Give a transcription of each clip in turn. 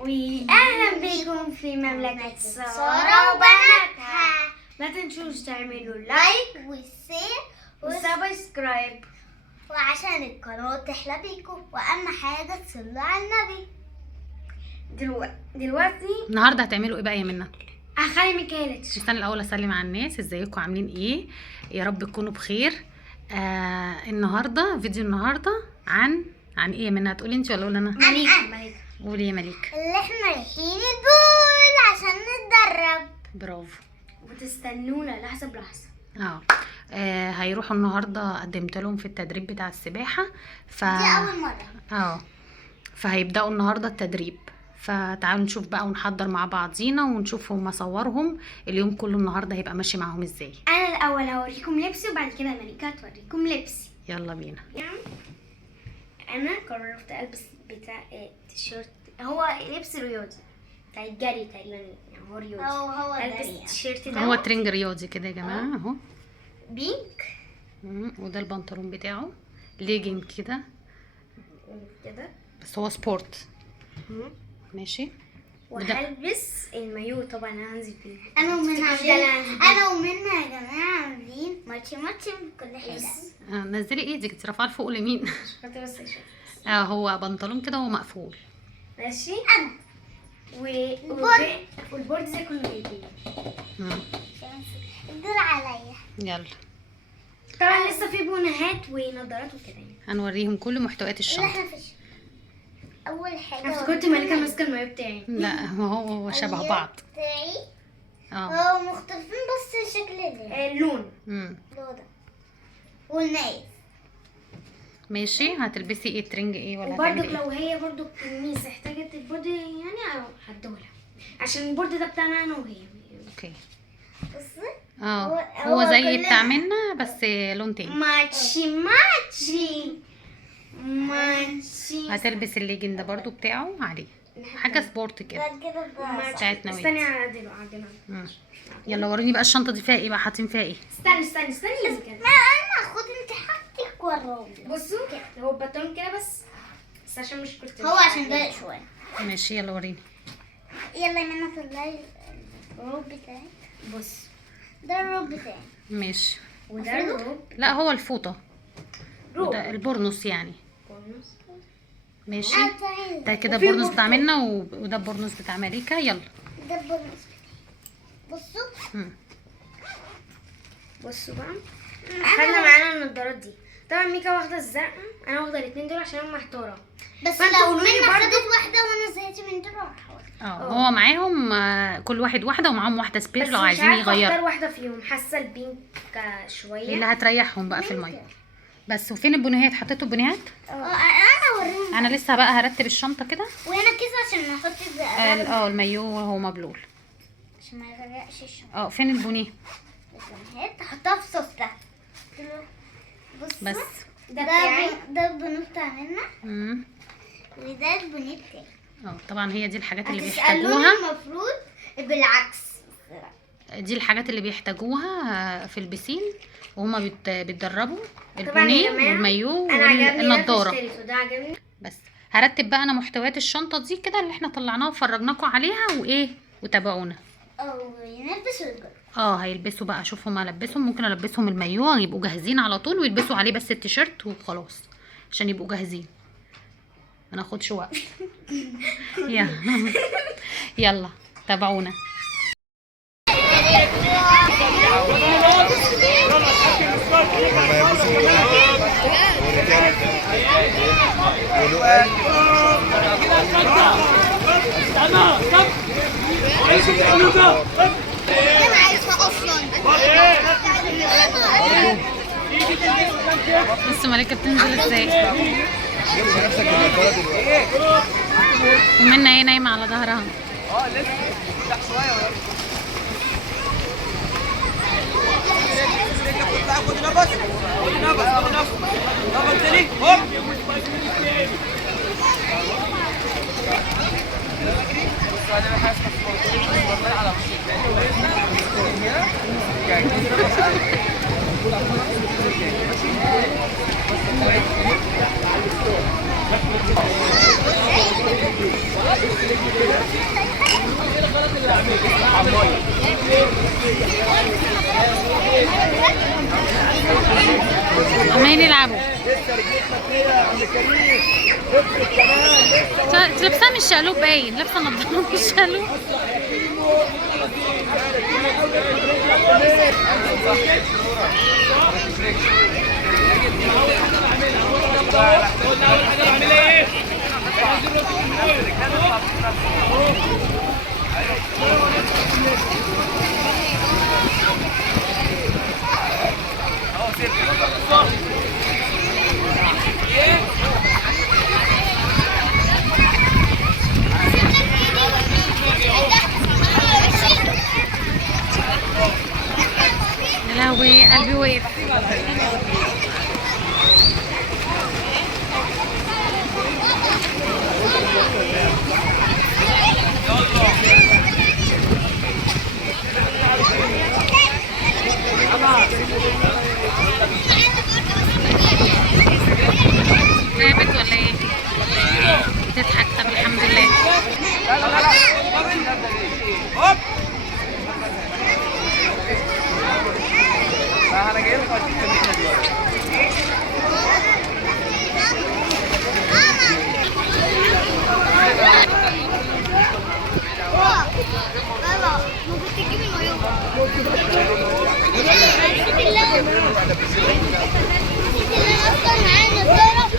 واهلا بكم في مملكة سارة وبناتها. ما تنسوش تعملوا لايك والشير وسبسكرايب وعشان القناة تحلى بيكم، واهم حاجة تصلوا على النبي. دلوقتي النهارده هتعملوا ايه بقى يا منى؟ هخلي ميكائيل استنى الاول اسلم على الناس. ازيكم عاملين ايه؟ يا رب تكونوا بخير. النهارده فيديو عن ايه يا منى؟ هتقولي انت ولا اقول انا؟ مليكة. قولي يا مليكة. اللي احنا رايحين البول عشان نتدرب. برافو. وتستنونا لحظة بلحظة. هيروحوا النهارده، قدمت لهم في التدريب بتاع السباحه دي اول مرة. فهيبداوا النهارده التدريب. فتعالوا نشوف بقى ونحضر مع بعضينا ونشوف هم صورهم اليوم كله النهارده هيبقى ماشي معاهم ازاي. انا الاول هوريكم لبسي وبعد كده مليكة هتوريكم لبسي. يلا بينا. انا قررت البس بتاع تيشيرت، هو لبس رياضي بتاع الجري تقريبا، يعني هو رياضي. هو البس ده التيشيرت ده، هو ترنج رياضي كده يا جماعه اهو. بينك. وده البنطلون بتاعه ليجن كده بس هو سبورت. ماشي. وهلبس المايو طبعا. انا هنزل فيه. انا ومنى ده اللي هنزل بيه. انا ومنى يا جماعة عاملين ماتش بكل حاجة. نزلي ايدك، انت رافعه لفوق اليمين. بس هو بنطلون كده وهو مقفول. ماشي. انا والبورد زي كله بيجي. الدور عليا. يلا طبعا لسه في بونهات ونظارات وكده يعني. هنوريهم كل محتويات اللي الشنطه. احنا فيش اول حاجة. انا افتكرت ملكة ماسكة المايو بتاعي. لا هو شبه بعض. بتاعي اه هو مختلفين بس شكل اللون. ده والنايف. ماشي. هتلبسي ايه؟ ترنج ايه ولا وبرضك هتعملي ايه؟ لو هي برضك الميس احتاجت البورد يعني هديهولها، عشان البورد ده بتاعنا انا وهي. اوكي. بصي هو زي كلنا. بتاع منا بس لون تاني. ماتشي. هتلبس الليجن ده برضو بتاعه عليه حاجه سبورت كده بعد كده بقى. بتاعتنا. استني اعدله. يلا وريني بقى الشنطه دي فيها ايه بقى، حاطين فيها ايه؟ استني يا ما كده. انا خد انت حاجتك وراهم. بصوا هو البطلون كده بس عشان مش كنت هو عشان ضايق شويه. ماشي يلا وريني. يلا يا منى طلعي الروب بتاعي. بص ده الروب بتاعي. ماشي. وده الروب. لا هو الفوطه روب. وده البورنوس يعني. ماشي. بتاعي ده كده وفي البورنوس بورنوس. بتاع منا وده البورنوس بتاع ماريكا. يلا. ده البونص بتاعي. بصوا بقى اخدنا معانا النضارات دي. طبعا ميكا واخده الزرقاء، انا واخده الاثنين دول عشان انا محتاره. بس فانتوا لو قولوا لي منى برضه. خدت واحده وانا زهقت من دول هحاول. هو معاهم كل واحد واحده ومعاهم واحده سبير بس لو مش عايزين عارفة اختار يغيروا واحده فيهم. حاسه البينك شويه اللي هتريحهم بقى في الميه. بس وفين البونيهات؟ حطيتوا البونيهات؟ انا اوريهم. انا لسه بقى هرتب الشنطه كده. وهنا كيس عشان نحط الزقاق المايو وهو مبلول. عشان ما يغرقش الشنطه. فين البونيه؟ تحطها في سفرة. بص بس ده بتاعي. ده البنوت بتاعنا امم وده البنوت بتاعي. طبعا هي دي الحاجات اللي هتسألوني بيحتاجوها. المفروض بالعكس. دي الحاجات اللي بيحتاجوها في البسين وهما بيتدربوا. طبعا البونيه يا جماعه والمايو انا عجبني والنضاره. ده عجبني. بس هرتب بقى انا محتويات الشنطه دي كده اللي احنا طلعناها وفرجناكم عليها وتابعونا. يلبسوا الجر. هيلبسوا بقى. اشوف هما البسهم. ممكن البسهم المايو يبقوا جاهزين على طول ويلبسوا عليه بس التيشيرت وخلاص عشان يبقوا جاهزين ما ناخدش وقت. يلا تابعونا. انا عايزها اصلا. بص ملكة بتنزل ازاي ومنى ايه نايمة على ظهرها. لسه تفتح شويه ولا خد نفس ضغط تاني هوب. انا حاسس والله على وشي عمالين يلعبوا. لابسه مش شقلوب باين، لابسه نضاره مش شقلوب. يا لهوي قلبي وقف. تعبت ولا ايه؟ بتضحك. طب الحمد لله. لا لا لا هوب. انا جاي لك واديك التمرين دلوقتي. بابا ممكن تجيب المايوه. اصلا معانا الضرب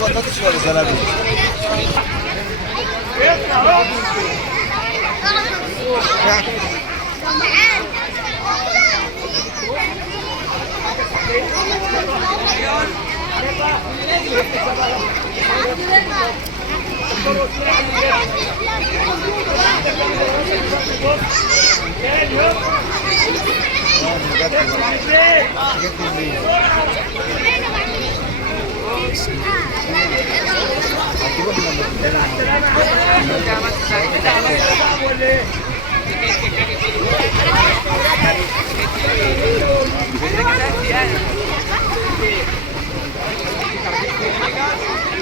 بطاطس ولا زلابيه؟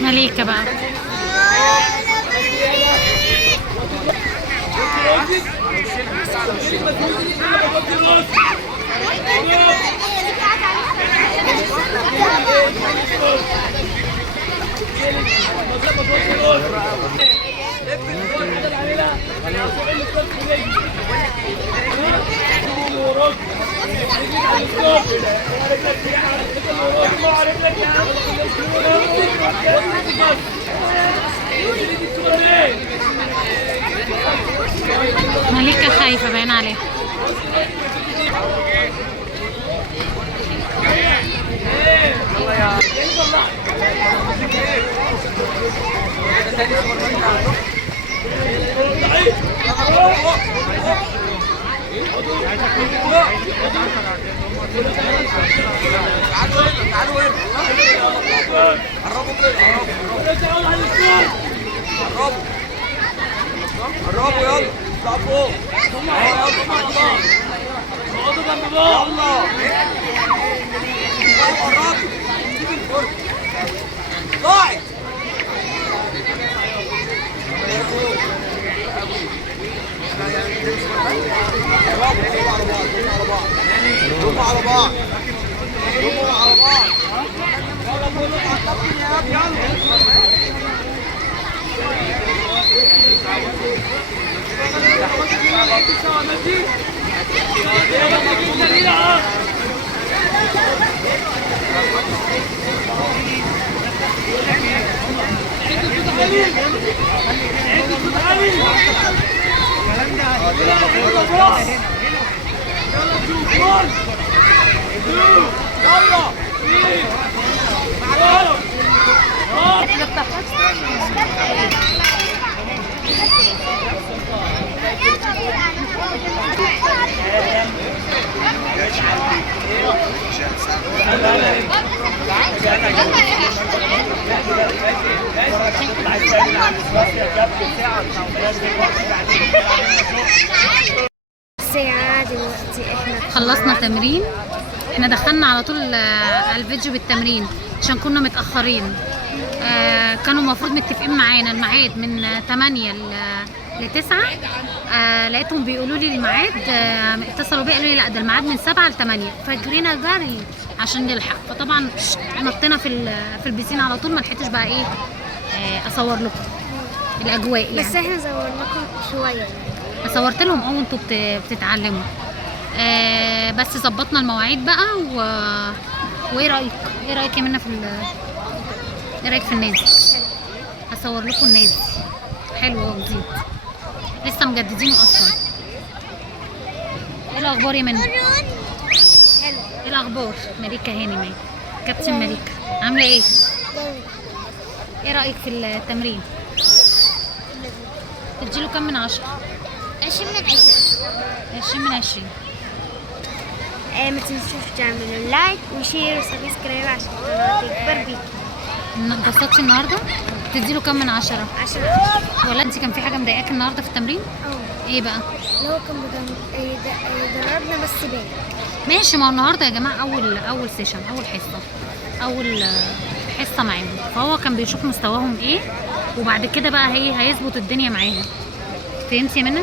مليكة بقى. مليكة خايفة باين عليها. قربوا يلا اطلعوا فوق. اقعدوا جنب بعض. يلا قربوا. سيب الفرن. ضاعت. ضموا على بعض. ضموا على بعض. يلا كله على الكابتن يا ابني يلا الساعة دلوقتي احنا خلصنا تمرين. احنا دخلنا على طول على الفيديو بالتمرين عشان كنا متأخرين. كانوا المفروض متفقين معانا الميعاد من 8 ل 9. لقيتهم بيقولوا لي الميعاد، اتصلوا بيا قالوا لي لا ده الميعاد من 7 ل 8. فجرينا جري عشان نلحق، فطبعا نطينا في البسين على طول. ما لحقتش بقى ايه اصور لكم الاجواء يعني. بس احنا زورناكم شوية. صورت لهم وانتوا بتتعلموا. بس ظبطنا المواعيد بقى وايه رايك؟ ايه رايك يا منى ايه رايك في النادي؟ هصور لكم النادي حلو وجديد، لسه مجددينه اصلا. ايه الاخبار يا منى؟ حلو. ايه الاخبار؟ مليكه هاني معايا، كابتن مليكه، عامله ايه؟ ايه رايك في التمرين؟ تديله كام من 10؟ 20 من 20. 20 من 20. ما تنسوش تعملوا لايك وشير وسبسكرايب عشان القناة تكبر بيكم. اتبسطتي النهارده؟ تديله كام من 10؟ 10. ولا انت كان في حاجه مضايقاك النهارده في التمرين؟ ايه بقى؟ اللي هو كان يدربنا بس باين. ماشي، ما هو النهارده يا جماعه اول سيشن، اول حصه، اول حصه معاهم، فهو كان بيشوف مستواهم ايه، وبعد كده بقى هيظبط الدنيا معاهم. فهمتي يا منى؟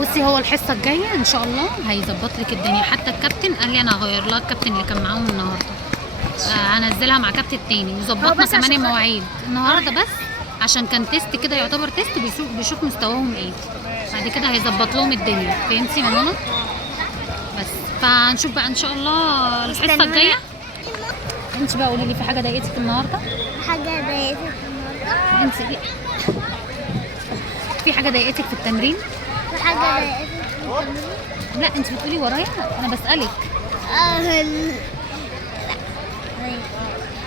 بصي هو الحصه الجايه ان شاء الله هيظبط لك الدنيا. حتى الكابتن قال لي انا هغير لها الكابتن اللي كان معاهم النهارده، هنزلها مع كابتن تاني وظبطنا كمان المواعيد النهارده، بس عشان كان تيست كده، يعتبر تيست بيشوف مستواهم ايه، بعد كده هيظبط لهم الدنيا. فهمتي يا منى؟ بس فهنشوف بقى ان شاء الله الحصه الجايه. انت بقى قولي لي، في حاجه ضايقتك النهارده؟ حاجة ضايقتك النهاردة؟ انت في حاجه ضايقتك في التمرين؟ حاجة ضايقتك في التمرين؟ لا انت بتقولي ورايا، انا بسالك. لا.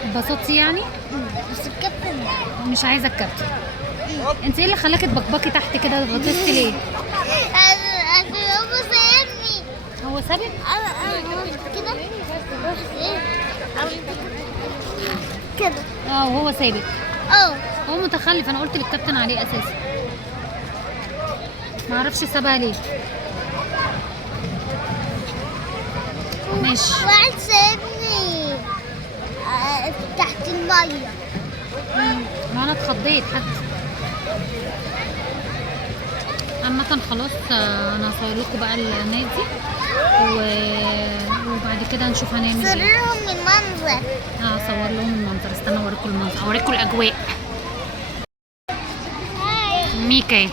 اتبسطتي يعني؟ بس الكابتن مش عايزه الكابتن. انت ايه اللي خلاكي تبقبقي تحت كده؟ غطستي ليه؟ عشان هو سايبني. هو سابك؟ انا عملت كده، رحت ايه؟ عملت كده. وهو سابك. اه هو متخلف، انا قلت للكابتن عليه اساسا، ما اعرفش سابها ليه. ماشي. واحد سايبني تحت المية. ما انا اتخضيت حتى. عامة خلاص، انا هصور لكم بقى النادي وبعد كده نشوف هنعمل ايه. صورلهم المنظر. هصور لهم المنظر، استنى اوريكم المنظر، اوريكم الاجواء. ميكا اهي،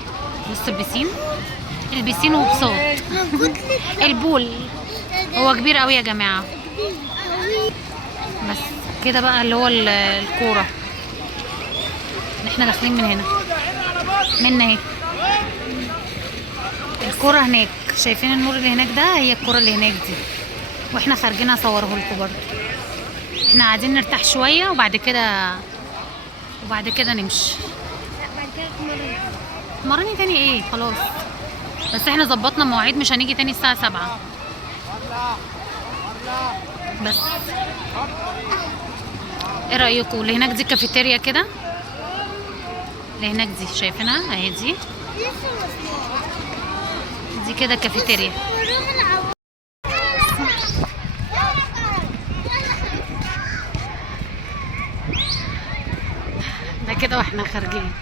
بص البسين وبساط. البول هو كبير قوي يا جماعه. بس كده بقى اللي هو الكوره، احنا داخلين من هنا، اهي الكوره هناك. شايفين النور اللي هناك ده؟ هي الكوره اللي هناك دي، واحنا خارجين اصوره لكم برضه. احنا قاعدين نرتاح شويه وبعد كده نمشي. بعد كده مرني تاني ايه؟ خلاص، بس احنا ظبطنا مواعيد، مش هنيجي تاني الساعه 7 بس. ايه رايكم؟ اللي هناك دي كافيتيريا كده، اللي هناك دي شايفينها اهي، دي كده كافيتيريا. ده كده واحنا خارجين،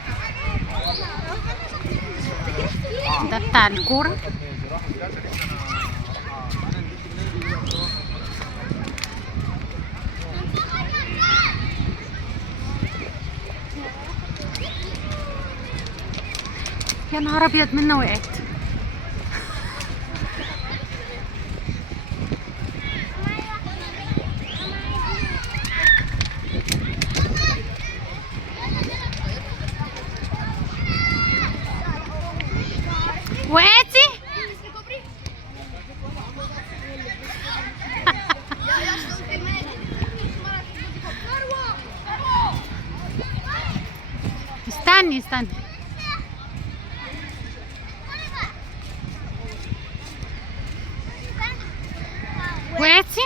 ده بتاع الكورة. يا نهار ابيض، منى وقعت. وقعتي؟ استني وقعتي؟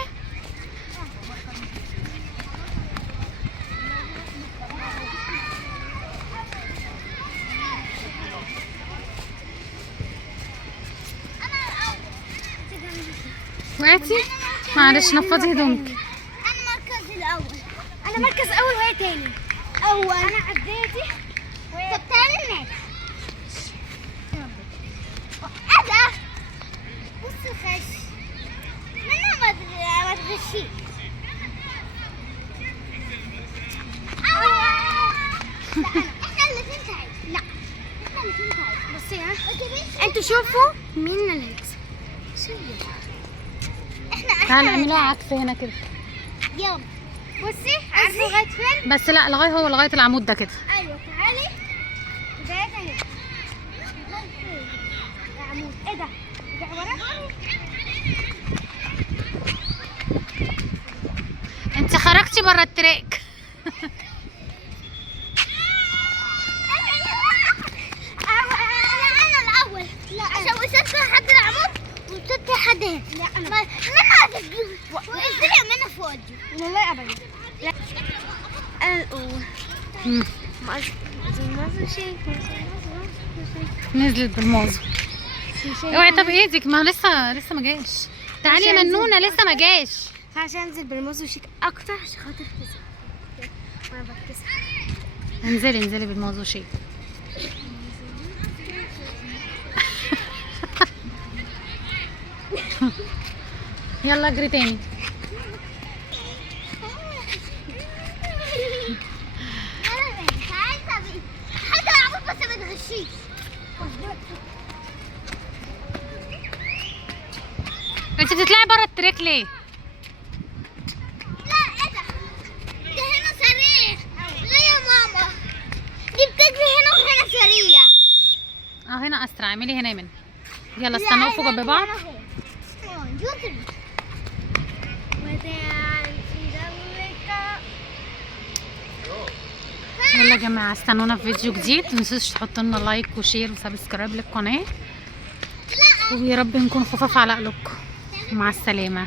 وقعتي؟ معلش نفضي هدومك. انا المركز الاول. انا مركز اول وهي تاني. اول. انا عديتي. طب تعالي هناك. ايه ده؟ بص الخش منها ما تغشيش. احنا الاثنين تعالي. لا احنا الاثنين تعالي. بصي ها، انتوا شوفوا مين اللي هيكسب. احنا تعالي نعملها عكس هنا كده. يلا بصي عارفه لغايه فين؟ بس لا لغايه العمود ده كده. ايوه تعالي. بدايه اهي. عمود ايه ده؟ رجع ورا. انت خرجتي بره التراك. انا الاول. لا عشان وصلت لحد العمود وصلت لحد هنا. لا انا منى هتجيب وانزلي يا منى فوق دي. والله ابدا. لا انا الاول. مم. ما شيء. نزلت بالموز. اوعي طب ايدك، ما لسه ما جاش. تعالي يا منونه لسه ما جاش. عشان انزل بالموز وشيك اكتر عشان خاطر كسب. وانا بتكسب. انزلي بالموز وشيك. يلا اجري تاني. حد العمود بس ما تغشيش. انت بتطلعي بره التراك ليه؟ لا ايه ده؟ ده هنا سريع. لا يا ماما دي بتجري هنا وهنا سريع. هنا اسرع. اعملي هنا من. يلا استنوا وقفوا جنب بعض. يلا يا جماعه استنونا في فيديو جديد. متنسوش تحطوا لنا لايك وشير وسبسكرايب للقناه، ويا رب نكون خفاف على قلوبكم. مع السلامه.